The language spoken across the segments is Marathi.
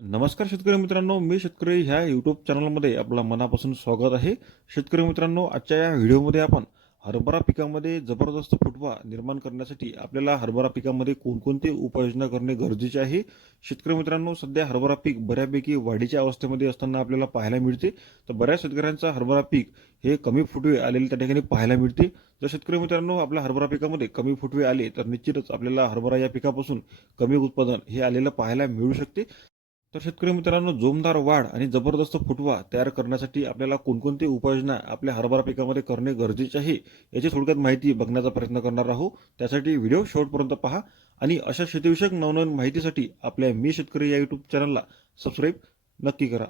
नमस्कार शेतकरी मित्रांनो मी शेतकरी ह्या यूट्यूब चॅनलमध्ये आपलं मनापासून स्वागत आहे. शेतकरी मित्रांनो आजच्या या व्हिडिओमध्ये आपण हरभरा पिकामध्ये जबरदस्त फुटवा निर्माण करण्यासाठी आपल्याला हरभरा पिकामध्ये कोणकोणते उपाययोजना करणे गरजेचे आहे? शेतकरी मित्रांनो सध्या हरभरा पीक बऱ्यापैकी वाढीच्या अवस्थेमध्ये असताना आपल्याला पाहायला मिळते. तर बऱ्याच शेतकऱ्यांचा हरभरा पीक हे कमी फुटवे आलेले त्या ठिकाणी पाहायला मिळते. जर शेतकरी मित्रांनो आपल्या हरभरा पिकामध्ये कमी फुटवे आले तर निश्चितच आपल्याला हरभरा या पिकापासून कमी उत्पादन हे आलेलं पाहायला मिळू शकते. तर शेतकरी मित्रांनो जोमदार वाढ आणि जबरदस्त फुटवा तयार करण्यासाठी आपल्याला कोणकोणती उपाययोजना आपल्या हरभरा पिकामध्ये करणे गरजेचे आहे याची थोडक्यात माहिती बघण्याचा प्रयत्न करणार आहोत. त्यासाठी व्हिडिओ शेवटपर्यंत पहा आणि अशा शेतीविषयक नवनवीन माहितीसाठी आपल्या मी शेतकरी या यूट्यूब चॅनलला सबस्क्राईब नक्की करा.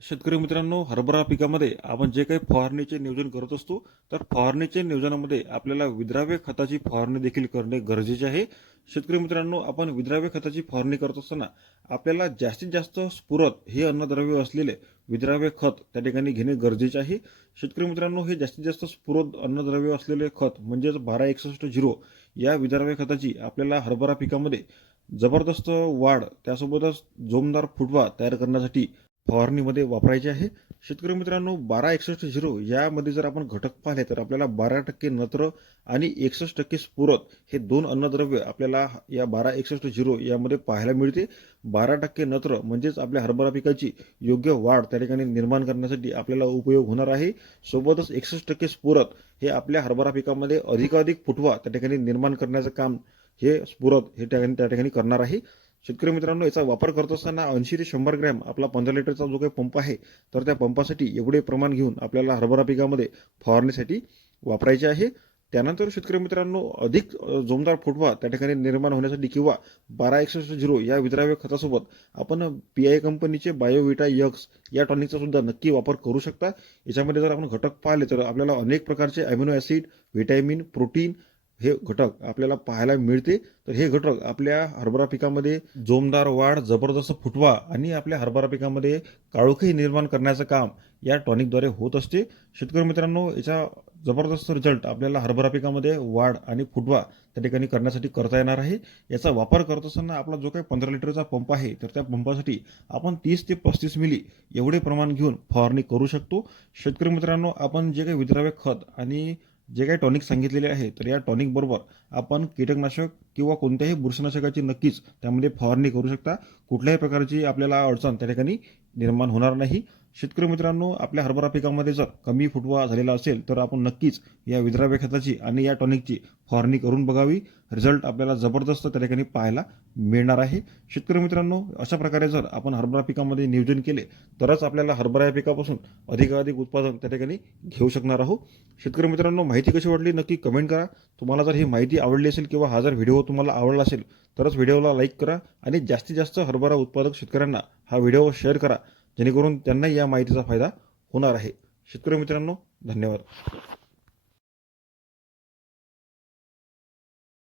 शेतकरी मित्रांनो हरभरा पिकामध्ये आपण जे काही फवारणीचे नियोजन करत असतो तर फवारणीचे नियोजनामध्ये आपल्याला विद्राव्य खताची फवारणी देखील करणे गरजेचे आहे. शेतकरी मित्रांनो आपण विद्राव्य खताची फवारणी करत असताना आपल्याला जास्तीत जास्त स्फुरत हे अन्नद्रव्य असलेले विद्राव्य खत त्या ठिकाणी घेणे गरजेचे आहे. शेतकरी मित्रांनो हे जास्तीत जास्त स्फुरद अन्नद्रव्य असलेले खत म्हणजेच बारा एकसष्ट झिरो या विद्राव्य खताची आपल्याला हरभरा पिकामध्ये जबरदस्त वाढ त्यासोबतच जोमदार फुटवा तयार करण्यासाठी फवारणीमध्ये वापरायचे आहे. शेतकरी मित्रांनो बारा एकसष्ट झिरो यामध्ये जर आपण घटक पाहिले तर आपल्याला बारा टक्के नत्र आणि एकसष्ट टक्के स्फुरत हे दोन अन्नद्रव्य आपल्याला या बारा एकसष्ट झिरो यामध्ये पाहायला मिळते. बारा टक्के नत्र म्हणजेच आपल्या हरभरा पिकाची योग्य वाढ त्या ठिकाणी निर्माण करण्यासाठी आपल्याला उपयोग होणार आहे. सोबतच एकसष्ट टक्के स्फुरत हे आपल्या हरभरा पिकामध्ये अधिकाधिक फुटवा त्या ठिकाणी निर्माण करण्याचं काम हे स्फुरत हे त्या त्या ठिकाणी करणार आहे. शेतकरी मित्रांनो याचा वापर करत असताना ऐंशी ते शंभर ग्रॅम आपला पंधरा लिटरचा जो काही पंप आहे तर त्या पंपासाठी एवढे प्रमाण घेऊन आपल्याला हरभरा पिकामध्ये फवारणीसाठी वापरायचे आहे. त्यानंतर शेतकरी मित्रांनो अधिक जोमदार फुटवा त्या ठिकाणी निर्माण होण्यासाठी किंवा बारा एकसष्ट झिरो या विद्राव्य खतासोबत आपण पी आय कंपनीचे बायोविटा यक्स या टॉनिकचा सुद्धा नक्की वापर करू शकता. याच्यामध्ये जर आपण घटक पाहिले तर आपल्याला अनेक प्रकारचे अमिनो ॲसिड व्हिटॅमिन प्रोटीन हे घटक आपल्याला पाहायला मिळते. तर हे घटक आपल्या हरभरा पिकामध्ये जोमदार वाढ जबरदस्त फुटवा आणि आपल्या हरभरा पिकामध्ये काळोखी निर्माण करण्याचं काम या टॉनिकद्वारे होत असते. शेतकरी मित्रांनो याचा जबरदस्त रिझल्ट आपल्याला हरभरा पिकामध्ये वाढ आणि फुटवा त्या ठिकाणी करण्यासाठी करता येणार आहे. याचा वापर करत असताना आपला जो काही पंधरा लिटरचा पंप आहे तर त्या पंपासाठी आपण तीस ते पस्तीस मिली एवढे प्रमाण घेऊन फवारणी करू शकतो. शेतकरी मित्रांनो आपण जे काही विद्राव्य खत आणि जे काही टॉनिक सांगितलेले आहे तर या टॉनिक बरोबर आपण कीटकनाशक किंवा कोणत्याही बुरशीनाशकाची नक्कीच त्यामध्ये फवारणी करू शकता. कुठल्याही प्रकारची आपल्याला अडचण त्या ठिकाणी निर्माण होणार नाही. शेतकरी मित्रांनो आपल्या हरभरा पिकामध्ये जर कमी फुटवा झालेला असेल तर आपण नक्कीच या विद्राव्य खताची आणि या टॉनिकची फवारणी करून बघावी. रिझल्ट आपल्याला जबरदस्त त्या ठिकाणी पाहायला मिळणार आहे. शेतकरी मित्रांनो अशा प्रकारे जर आपण हरभरा पिकामध्ये नियोजन केले तरच आपल्याला हरभरा या पिकापासून अधिकाधिक उत्पादन त्या ठिकाणी घेऊ शकणार आहोत. शेतकरी मित्रांनो माहिती कशी वाटली नक्की कमेंट करा. तुम्हाला जर ही माहिती आवडली असेल किंवा हा जर व्हिडिओ तुम्हाला आवडला असेल तरच व्हिडिओला लाईक करा आणि जास्तीत जास्त हरभरा उत्पादक शेतकऱ्यांना हा व्हिडिओ शेअर करा. जेणेकरून त्यांनाही या माहितीचा फायदा होणार आहे. शेतकरी मित्रांनो धन्यवाद.